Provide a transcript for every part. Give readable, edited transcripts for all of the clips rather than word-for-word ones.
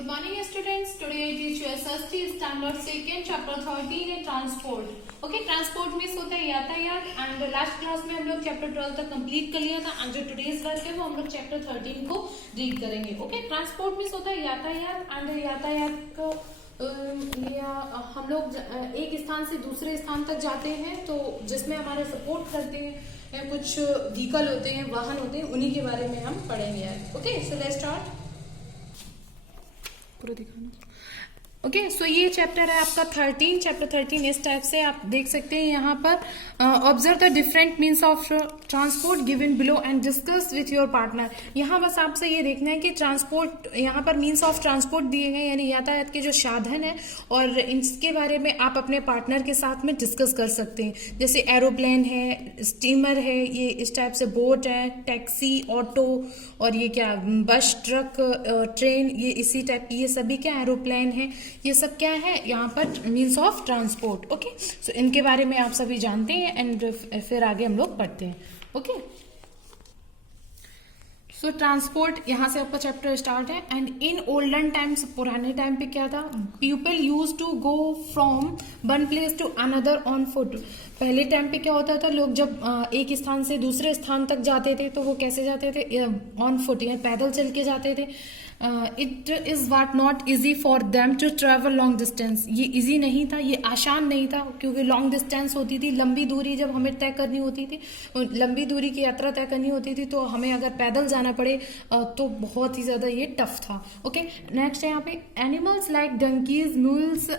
Good morning students. Today I teach you SST standard second chapter 13 है transport. Okay, transport means होता है यातायात and last class में हम लोग chapter 12 तक complete कर लिया था and जो today's work है वो हम लोग chapter 13 को read करेंगे. Okay, transport means होता है यातायात and यातायात को हम लोग एक स्थान से दूसरे स्थान तक जाते हैं तो जिसमें हमारे सपोर्ट करते हैं कुछ व्हीकल होते हैं, वाहन होते हैं, उन्हीं के बारे में हम पढ़ेंगे. Okay, so let's start. पूरा दिखाना. ओके, सो ये चैप्टर है आपका 13, चैप्टर 13. इस टाइप से आप देख सकते हैं यहाँ पर observe the different means of transport given below and discuss with your partner. यहाँ बस आपसे ये देखना है कि ट्रांसपोर्ट, यहाँ पर मीन्स ऑफ ट्रांसपोर्ट दिए गए यानी यातायात के जो साधन है और इसके बारे में आप अपने पार्टनर के साथ में डिस्कस कर सकते हैं. जैसे एरोप्लेन है, स्टीमर है, ये इस टाइप से बोट है, टैक्सी, ऑटो और ये क्या बस, ट्रक, ट्रेन, ये इसी टाइप की, ये सभी क्या एरोप्लेन है, ये सब क्या है यहाँ पर मीन्स ऑफ ट्रांसपोर्ट. ओके, सो इनके बारे में आप सभी जानते हैं एंड फिर आगे हम लोग पढ़ते हैं. ओके, सो ट्रांसपोर्ट यहाँ से आपका चैप्टर स्टार्ट है. एंड इन ओल्डन टाइम्स, पुराने टाइम पे क्या था, people use to go from one place to another on foot. पहले टाइम पे क्या होता था, लोग जब एक स्थान से दूसरे स्थान तक जाते थे तो वो कैसे जाते थे, ऑन फुट यानी पैदल चल के जाते थे. It is what not easy for them to travel long distance. ये इजी नहीं था, ये आसान नहीं था, क्योंकि लॉन्ग डिस्टेंस होती थी, लंबी दूरी जब हमें तय करनी होती थी, लंबी दूरी की यात्रा तय करनी होती थी तो हमें अगर पैदल जाना पड़े तो बहुत ही ज्यादा ये टफ था. ओके, नेक्स्ट है यहाँ पे एनिमल्स लाइक डंकीज, म्यूल्स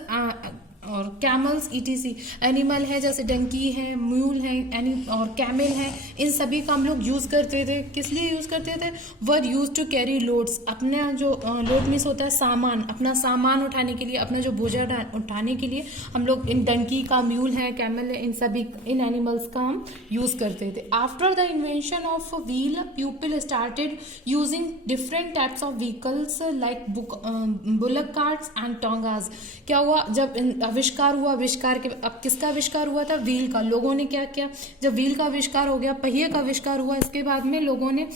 और कैमल्स ईटीसी. एनिमल है जैसे डंकी है, म्यूल है और कैमल है, इन सभी का हम लोग यूज करते थे. किस लिए यूज करते थे, were use to carry loads. अपना जो लोड मीन्स होता है सामान, अपना सामान उठाने के लिए, अपना जो बोझा उठाने के लिए हम लोग इन डंकी का, म्यूल है, कैमल है, इन सभी इन एनिमल्स का हम यूज करते थे. After the invention of wheel people started using different types of vehicles like bullock carts and tongas. क्या हुआ, जब आविष्कार हुआ, आविष्कार के अब किसका आविष्कार हुआ था, व्हील का. लोगों ने क्या किया, जब व्हील का आविष्कार हो गया, पहिए का आविष्कार हुआ, इसके बाद में लोगों ने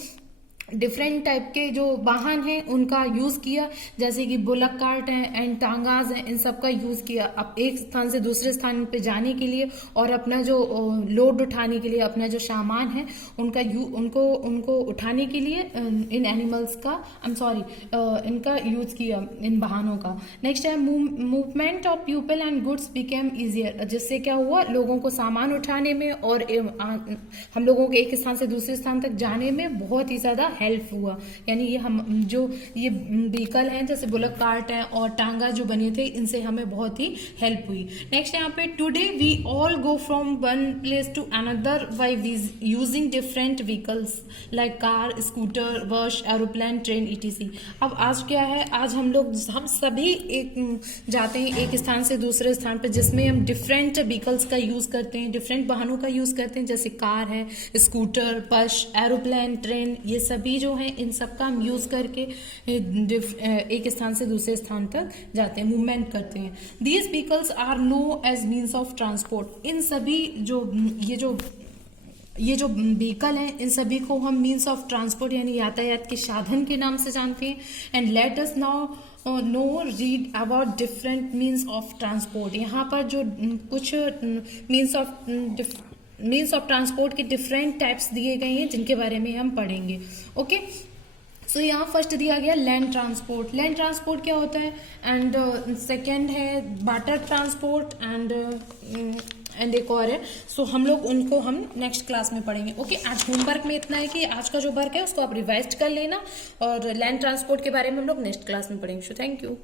डिफरेंट टाइप के जो वाहन हैं उनका यूज किया, जैसे कि बुलक कार्ट है एंड टांगाज है, इन सब का यूज किया. अब एक स्थान से दूसरे स्थान पे जाने के लिए और अपना जो लोड उठाने के लिए, अपना जो सामान है उनका उनको उठाने के लिए इन एनिमल्स का इनका यूज किया, इन वाहनों का. नेक्स्ट है movement of people and goods became easier. जिससे क्या हुआ, लोगों को सामान उठाने में और हम लोगों को एक स्थान से दूसरे स्थान तक जाने में बहुत ही ज्यादा हेल्प हुआ. यानी ये हम जो ये व्हीकल हैं जैसे बुलक कार्ट है और टांगा जो बने थे, इनसे हमें बहुत ही हेल्प हुई. नेक्स्ट यहाँ पे today we all go from one place to another by using different vehicles like car, scooter, bus, aeroplane, train ETC. अब आज क्या है, आज हम सभी एक जाते हैं एक स्थान से दूसरे स्थान पर, जिसमें हम डिफरेंट व्हीकल्स का यूज करते हैं, डिफरेंट वाहनों का यूज करते हैं, जैसे कार है, स्कूटर, बस, एरोप्लेन, ट्रेन, ये सभी जो है इन सब का हम यूज करके एक स्थान से दूसरे स्थान तक जाते हैं, मूवमेंट करते हैं. These vehicles are no as means of transport. इन सभी ये जो व्हीकल हैं, इन सभी को हम मीन्स ऑफ ट्रांसपोर्ट यानी यातायात के साधन के नाम से जानते हैं. And let us now know read about different means of transport. यहाँ पर जो कुछ मीन्स ऑफ ट्रांसपोर्ट के डिफरेंट टाइप्स दिए गए हैं जिनके बारे में हम पढ़ेंगे. ओके, सो यहाँ फर्स्ट दिया गया लैंड ट्रांसपोर्ट. लैंड ट्रांसपोर्ट क्या होता है, एंड सेकंड है वाटर ट्रांसपोर्ट एंड एक और है. सो हम लोग उनको हम नेक्स्ट क्लास में पढ़ेंगे. ओके, आज होमवर्क में इतना है कि आज का जो वर्क है उसको आप रिवाइज कर लेना और लैंड ट्रांसपोर्ट के बारे में हम लोग नेक्स्ट क्लास में पढ़ेंगे. So thank you.